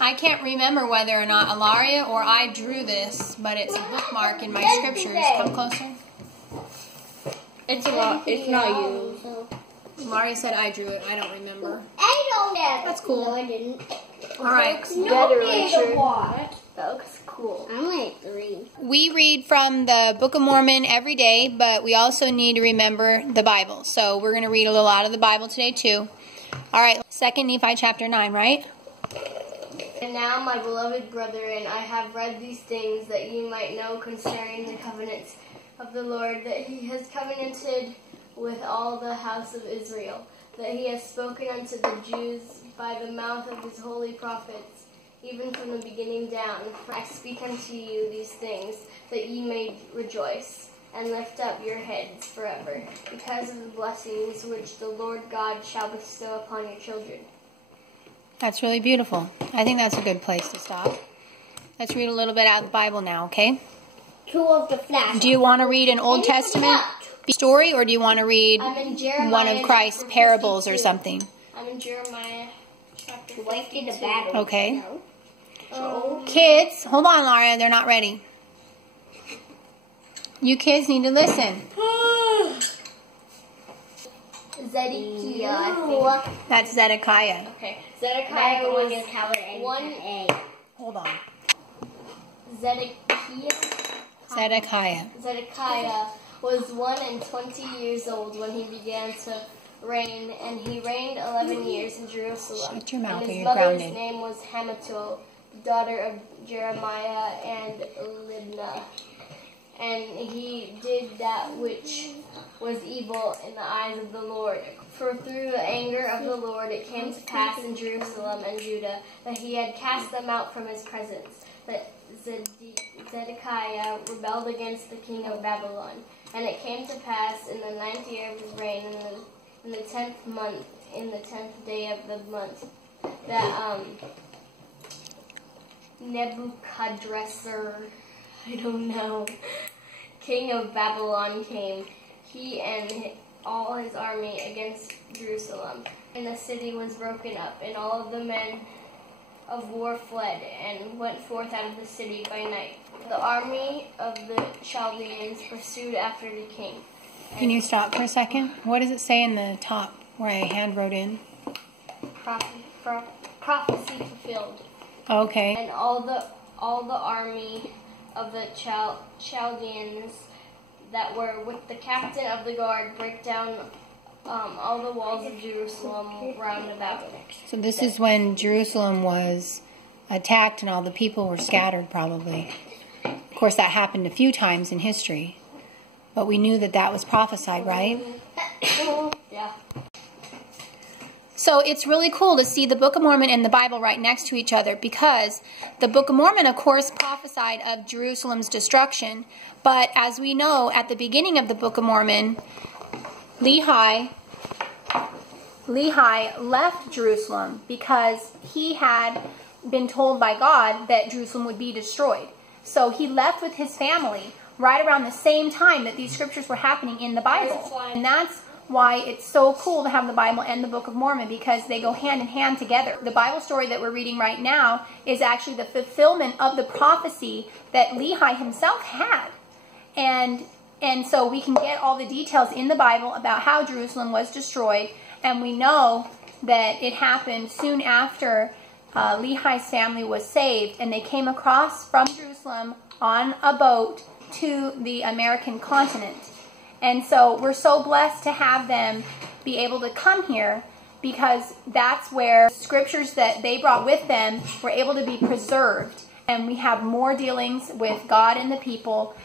I can't remember whether or not Ilaria or I drew this, but it's a bookmark in my scriptures. Come closer. It's not you. Ilaria said I drew it. I don't remember. I don't know. That's cool. No, I didn't. Alright. That looks cool. I'm like 3. We read from the Book of Mormon every day, but we also need to remember the Bible. So we're going to read a little out of the Bible today too. Alright, 2 Nephi chapter 9, right? And now, my beloved brethren, I have read these things that ye might know concerning the covenants of the Lord, that he has covenanted with all the house of Israel, that he has spoken unto the Jews by the mouth of his holy prophets, even from the beginning down. For I speak unto you these things, that ye may rejoice, and lift up your heads forever, because of the blessings which the Lord God shall bestow upon your children. That's really beautiful. I think that's a good place to stop. Let's read a little bit out of the Bible now, okay? 2 of the flash. Do you want to read an Old Testament story, or do you want to read I'm in Jeremiah one of Christ's parables 52. or something? I'm in Jeremiah chapter 52. Wife did a battle. Okay. No. Kids, hold on, Laura. They're not ready. You kids need to listen. Zedekiah, I think. That's Zedekiah. Okay. Zedekiah was one. Hold on. Zedekiah Zedekiah. was 1 and 20 years old when he began to reign, and he reigned 11 years in Jerusalem. Shut your mouth and or his you're mother's grounded. name was Hamutal, daughter of Jeremiah and Libnah. And he did that which was evil in the eyes of the Lord. For through the anger of the Lord it came to pass in Jerusalem and Judah that he had cast them out from his presence, that Zedekiah rebelled against the king of Babylon. And it came to pass in the 9th year of his reign, in the 10th month, in the 10th day of the month, that Nebuchadrezzar, I don't know, king of Babylon came, he and all his army against Jerusalem. And the city was broken up, and all of the men of war fled, and went forth out of the city by night. The army of the Chaldeans pursued after the king. Can you stop for a second? What does it say in the top where I hand wrote in? Prophecy fulfilled. Okay. And all the army of the Chaldeans that were with the captain of the guard break down all the walls of Jerusalem round about. So this is when Jerusalem was attacked and all the people were scattered, probably. Of course, that happened a few times in history, but we knew that that was prophesied, right? Yeah. So it's really cool to see the Book of Mormon and the Bible right next to each other, because the Book of Mormon, of course, prophesied of Jerusalem's destruction. But as we know, at the beginning of the Book of Mormon, Lehi left Jerusalem because he had been told by God that Jerusalem would be destroyed. So he left with his family right around the same time that these scriptures were happening in the Bible. And that's why it's so cool to have the Bible and the Book of Mormon, because they go hand in hand together. The Bible story that we're reading right now is actually the fulfillment of the prophecy that Lehi himself had. And so we can get all the details in the Bible about how Jerusalem was destroyed, and we know that it happened soon after Lehi's family was saved, and they came across from Jerusalem on a boat to the American continent. And so we're so blessed to have them be able to come here, because that's where scriptures that they brought with them were able to be preserved. And we have more dealings with God and the people.